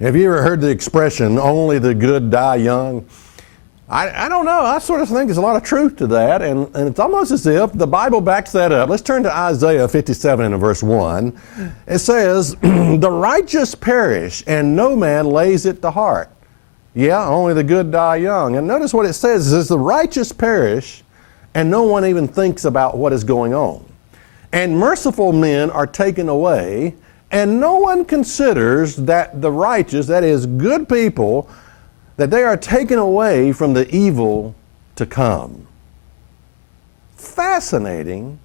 Have you ever heard the expression, only the good die young? I don't know. I sort of think there's a lot of truth to that, and it's almost as if the Bible backs that up. Let's turn to Isaiah 57 and verse 1. It says, the righteous perish, and no man lays it to heart. Yeah, only the good die young. And notice what it says. It says, the righteous perish, and no one even thinks about what is going on. And merciful men are taken away, and no one considers that the righteous, that is, good people, that they are taken away from the evil to come. Fascinating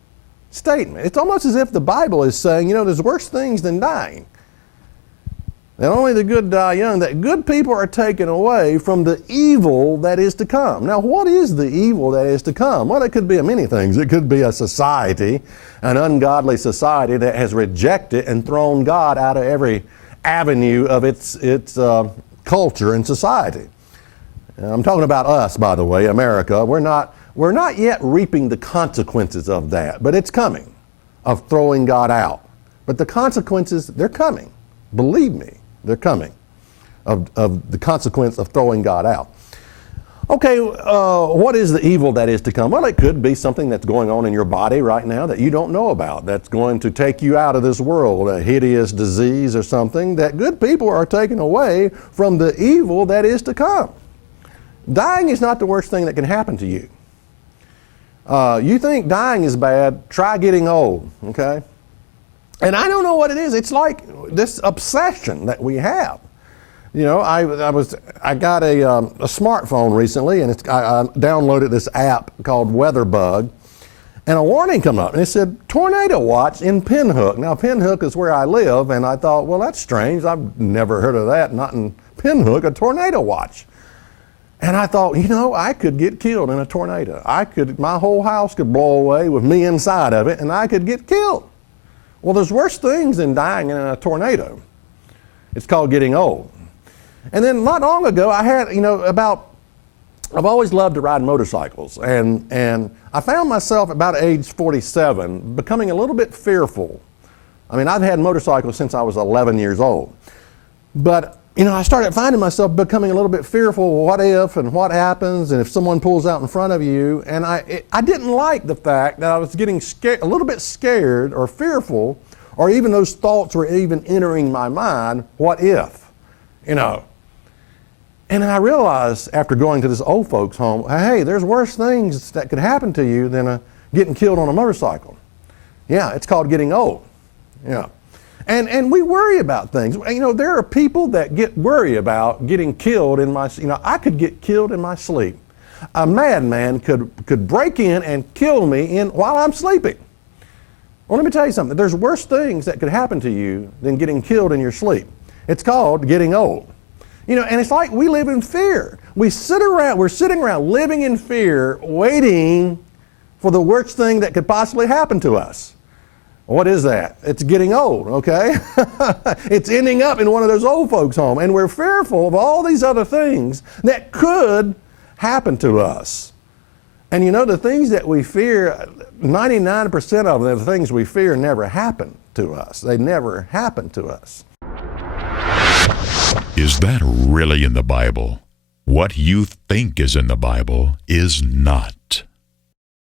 statement. It's almost as if the Bible is saying, there's worse things than dying. That only the good die young, that good people are taken away from the evil that is to come. Now, what is the evil that is to come? Well, it could be many things. It could be a society, an ungodly society that has rejected and thrown God out of every avenue of its culture and society. I'm talking about us, by the way, America. We're not yet reaping the consequences of that, but it's coming, of throwing God out. But the consequences, they're coming. Believe me, they're coming, of the consequence of throwing God out. Okay, what is the evil that is to come? Well, it could be something that's going on in your body right now that you don't know about, that's going to take you out of this world, a hideous disease or something, that good people are taken away from the evil that is to come. Dying is not the worst thing that can happen to you. You think dying is bad, try getting old, okay? And I don't know what it is. It's like this obsession that we have. I got a smartphone recently, and I downloaded this app called WeatherBug, and a warning came up, and it said, tornado watch in Pinhook. Now, Pinhook is where I live, and I thought, well, that's strange. I've never heard of that, not in Pinhook, a tornado watch. And I thought, I could get killed in a tornado. My whole house could blow away with me inside of it, and I could get killed. Well, there's worse things than dying in a tornado. It's called getting old. And then not long ago, I had, I've always loved to ride motorcycles. And I found myself about age 47 becoming a little bit fearful. I've had motorcycles since I was 11 years old. But, I started finding myself becoming a little bit fearful, what if and what happens, and if someone pulls out in front of you. And I didn't like the fact that I was getting scared, a little bit scared or fearful, or even those thoughts were even entering my mind, what if, And I realized after going to this old folks home, hey, there's worse things that could happen to you than getting killed on a motorcycle. Yeah, it's called getting old. Yeah. And we worry about things. There are people that worry about getting killed I could get killed in my sleep. A madman could break in and kill me while I'm sleeping. Well, let me tell you something. There's worse things that could happen to you than getting killed in your sleep. It's called getting old. And it's like we live in fear. We're sitting around living in fear, waiting for the worst thing that could possibly happen to us. What is that? It's getting old, okay? It's ending up in one of those old folks' home, and we're fearful of all these other things that could happen to us. And the things that we fear, 99% of them, the things we fear never happen to us. They never happen to us. Is that really in the Bible? What you think is in the Bible is not.